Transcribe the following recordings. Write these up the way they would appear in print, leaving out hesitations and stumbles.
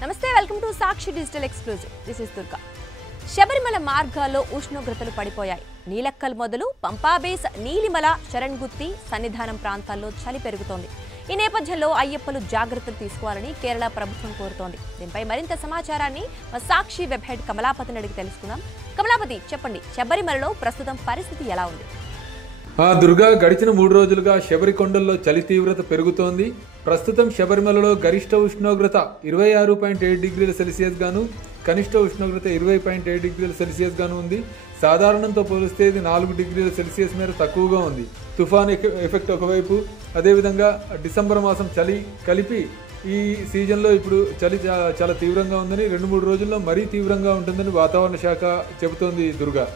నమస్తే, welcome to Sakshi digital exclusive. This is Durga. Sabarimala మార్గాల్లో ఉష్ణోగ్రతలు పడిపోయాయి. నీలక్కల్ మొదలు పంపాబేస్, నీలిమల, శరణ్గుత్తి, సన్నిధానం ప్రాంతాల్లో చలి పెరుగుతోంది. ఈ నేపథ్యంలో అయ్యప్పలు జాగ్రత్తలు తీసుకోవాలని కేరళ ప్రభుత్వం కోరుతోంది. దీనిపై మరింత సమాచారాన్ని మా సాక్షి వెబ్ హెడ్ కమలాపతిని అడిగి తెలుసుకుందాం. కమలాపతి, చెప్పండి, శబరిమలలో ప్రస్తుతం పరిస్థితి ఎలా ఉంది? దుర్గా, గడిచిన 3 రోజులుగా శబరికొండల్లో చలి తీవ్రత పెరుగుతోంది. ప్రస్తుతం శబరిమలలో గరిష్ట ఉష్ణోగ్రత 26.7 డిగ్రీల సెల్సియస్ గాను, కనిష్ట ఉష్ణోగ్రత 20.7 డిగ్రీల సెల్సియస్ గాను ఉంది. సాధారణంతో పోలిస్తే ఇది 4 డిగ్రీల సెల్సియస్ మేర తక్కువగా ఉంది. తుఫాన్ ఎఫెక్ట్ ఒకవైపు, అదేవిధంగా డిసెంబర్ మాసం చలి కలిపి ఈ సీజన్లో ఇప్పుడు చలి చాలా తీవ్రంగా ఉందని, 2-3 రోజుల్లో మరీ తీవ్రంగా ఉంటుందని వాతావరణ శాఖ చెబుతోంది. దుర్గా,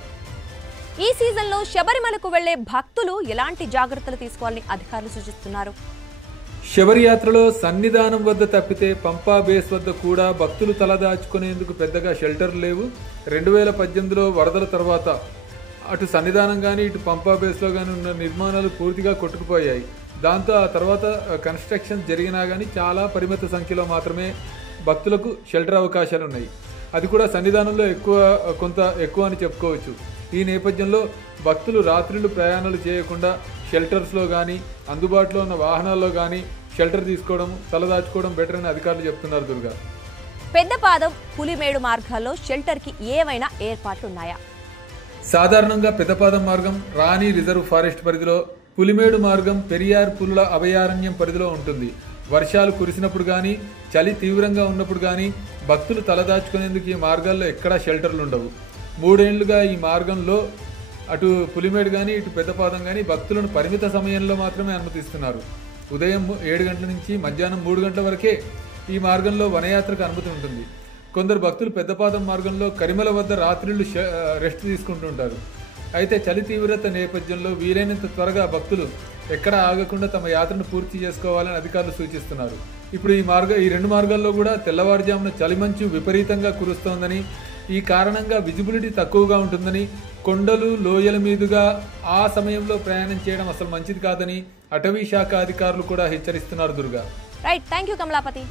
ఈ సీజన్లో శబరిమలకు వెళ్లే భక్తులు ఎలాంటి జాగ్రత్తలు తీసుకోవాలని అధికారులు సూచిస్తున్నారు? శబరి యాత్రలో సన్నిధానం వద్ద తప్పితే పంపా బేస్ వద్ద కూడా భక్తులు తలదాచుకునేందుకు పెద్దగా షెల్టర్లు లేవు. 2018లో వరదల తర్వాత అటు సన్నిధానం కానీ ఇటు పంపా బేస్లో కానీ ఉన్న నిర్మాణాలు పూర్తిగా కొట్టుకుపోయాయి. దాంతో ఆ తర్వాత కన్స్ట్రక్షన్ జరిగినా కానీ చాలా పరిమిత సంఖ్యలో మాత్రమే భక్తులకు షెల్టర్ అవకాశాలు ఉన్నాయి. అది కూడా సన్నిధానంలో కొంత ఎక్కువ అని చెప్పుకోవచ్చు. ఈ నేపథ్యంలో భక్తులు రాత్రులు ప్రయాణాలు చేయకుండా షెల్టర్స్లో కానీ అందుబాటులో ఉన్న వాహనాల్లో కానీ షెల్టర్ తీసుకోవడం, తలదాచుకోవడం బెటర్ అని అధికారులు చెప్తున్నారు. దుర్గా, పెద్దపాదం, పులిమేడు మార్గాల్లో షెల్టర్కి ఏవైనా ఏర్పాట్లున్నాయా? సాధారణంగా పెద్దపాదం మార్గం రాణి రిజర్వ్ ఫారెస్ట్ పరిధిలో, పులిమేడు మార్గం పెరియార్ పులుల అభయారణ్యం పరిధిలో ఉంటుంది. వర్షాలు కురిసినప్పుడు కానీ, చలి తీవ్రంగా ఉన్నప్పుడు కానీ భక్తులు తలదాచుకునేందుకు ఈ మార్గాల్లో ఎక్కడా షెల్టర్లు ఉండవు. 3 ఏళ్లుగా ఈ మార్గంలో అటు పులిమేడు కానీ ఇటు పెద్దపాదం కానీ భక్తులను పరిమిత సమయంలో మాత్రమే అనుమతిస్తున్నారు. ఉదయం 7 గంటల నుంచి మధ్యాహ్నం 3 గంటల వరకే ఈ మార్గంలో వనయాత్రకు అనుమతి ఉంటుంది. కొందరు భక్తులు పెద్దపాదం మార్గంలో కరిమల వద్ద రాత్రిళ్లు రెస్ట్ తీసుకుంటుంటారు. అయితే చలి తీవ్రత నేపథ్యంలో వీలైనంత త్వరగా భక్తులు ఎక్కడ ఆగకుండా తమ యాత్రను పూర్తి చేసుకోవాలని అధికారులు సూచిస్తున్నారు. ఇప్పుడు ఈ 2 మార్గాల్లో కూడా తెల్లవారుజామున చలిమంచు విపరీతంగా కురుస్తోందని, ఈ కారణంగా విజిబిలిటీ తక్కువగా ఉంటుందని, కొండలు లోయల మీదుగా ఆ సమయంలో ప్రయాణం చేయడం అసలు మంచిది కాదని అటవీ శాఖ అధికారులు కూడా హెచ్చరిస్తున్నారు. Durga, right, thank you Kamlapati.